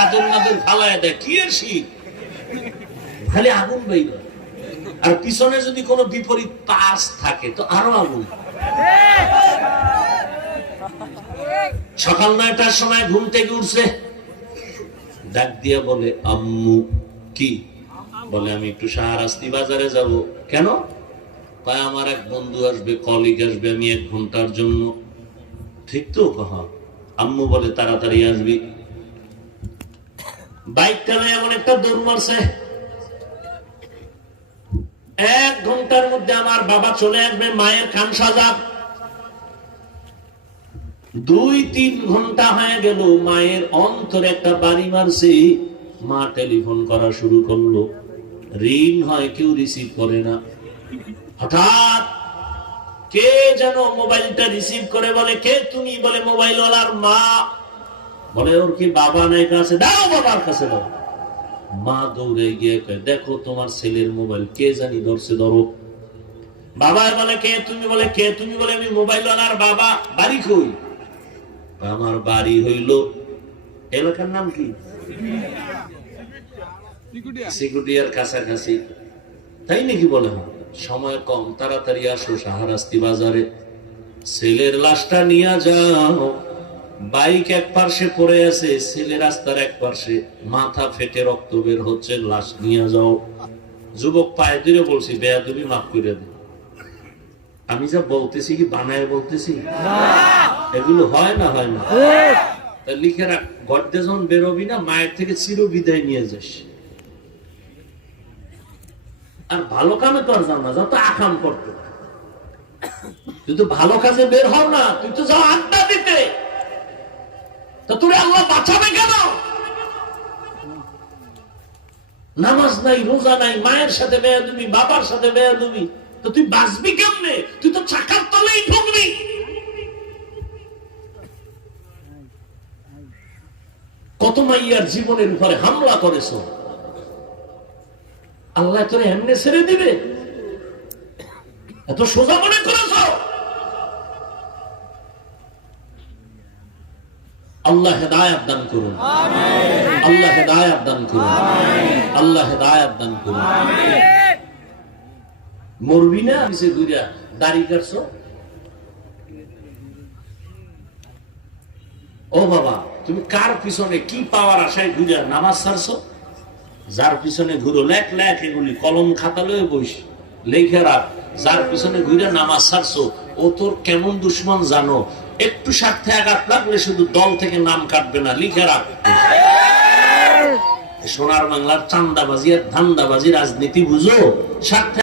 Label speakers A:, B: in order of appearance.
A: চাদর নাদর ফালায় দেয়। কি আর শীত? খালি আগুন বাইর আর পিছনে যদি কোনো বিপরীত পাশ থাকে, তো আরও আগুন। সকাল নয়টার সময় ঘুম থেকে উঠছে। ডাক দিয়া বলে, আম্মু, কি? বলে, আমি একটু শাহরাস্তি বাজারে যাব। কেন? তাই আমার এক বন্ধু আসবে কলিগ আসবে, আমি এক ঘণ্টার জন্য। ঠিক তো কহা আম্মু বলে, তাড়াতাড়ি আসবি। এমন একটা দৌড় মারছে। এক ঘণ্টার মধ্যে আমার বাবা চলে আসবে, মায়ের সাজাব দুই তিন ঘণ্টা হয়ে গেল, মায়ের একটা বাড়ি মারছে। মা টেলিফোন করা শুরু করল। রিং হয়, কেউ রিসিভ করে না। হঠাৎ কে যেন মোবাইলটা রিসিভ করে বলে, কে তুমি? বলে মোবাইল ওয়ালার মা। বলে ওর কি বাবা নাই কাছে? দাও বাবার কাছে দাও। মা দৌড়ে গিয়ে দেখো তোমার ছেলের মোবাইল কে জানি ধরছে ধরো। বাবা বলে কে তুমি? বলে কে তুমি? বলে আমি মোবাইল ওয়ালার বাবা। বাড়ি কই? আমার বাড়ি হইল এলাকার নাম কি? সিকুটিয়ার কাছাকাছি। তাই নাকি বলে হ্যাঁ সময় কম তাড়াতাড়ি আসো সাহারাস্তি বাজারে। ছেলের লাশটা নিয়ে যাও। বাইক এক পার্শ্বে পড়ে আছে ছেলে রাস্তার এক পার্শ্বে মাথা ফেটে রক্ত বের হচ্ছে লাশ নিয়ে যাও। যুবক পায়ে দিলে বলছি বেয়া তুমি মাফ করে দে আমি যা বলতেছি কি বানায় বলতেছি? এগুলো হয় না হয় না। তা লিখে রাখ গড্ডে যখন বেরোবি না মায়ের থেকে চির বিদায় নিয়ে যাস। আর ভালো কামে কর যাও না যত আকাম করতে। কিন্তু ভালো কাজে বের হও না তুই তো যাও আড্ডা তা তোরে আল্লাহ বাঁচাবে কেন? নামাজ নাই, রোজা নাই, মায়ের সাথে বেয়া দিবি বাবার সাথে বেয়া দিবি তো তুই বাঁচবি কেমনে? তুই তো চাকার তলেই ঠকবি। কত মাইয়ার জীবনের উপরে হামলা করেছ? আল্লাহ তোরে এমনি ছেড়ে দিবে? এত সোজা মনে করেছ? আল্লাহ হেদায়াত দান করুন। আল্লাহ হেদায়াত দান করুন। আল্লাহ হেদায়াত দান করুন। মরবি না পিছে ঘুরিয়া দাড়ি কাটছো? ও বাবা তুমি কার পিছনে কি পাওয়ার আশায় ঘুরে নামাজ ছাড়ছো? যার পিছনে ঘুরো লেখ লেখ এগুলি কলম খাতা লয়ে বইস। লেখে রাখ যার পিছনে ঘুরে নামাজ ছাড়ছো ও তোর কেমন দুশ্মন জানো? একটু স্বার্থে আঘাত লাগলে শুধু দল থেকে নাম কাটবে না লিখে রাখবে সোনার বাংলার চান্দাবাজি আর ধান্দাবাজি রাজনীতি বুঝো। স্বার্থে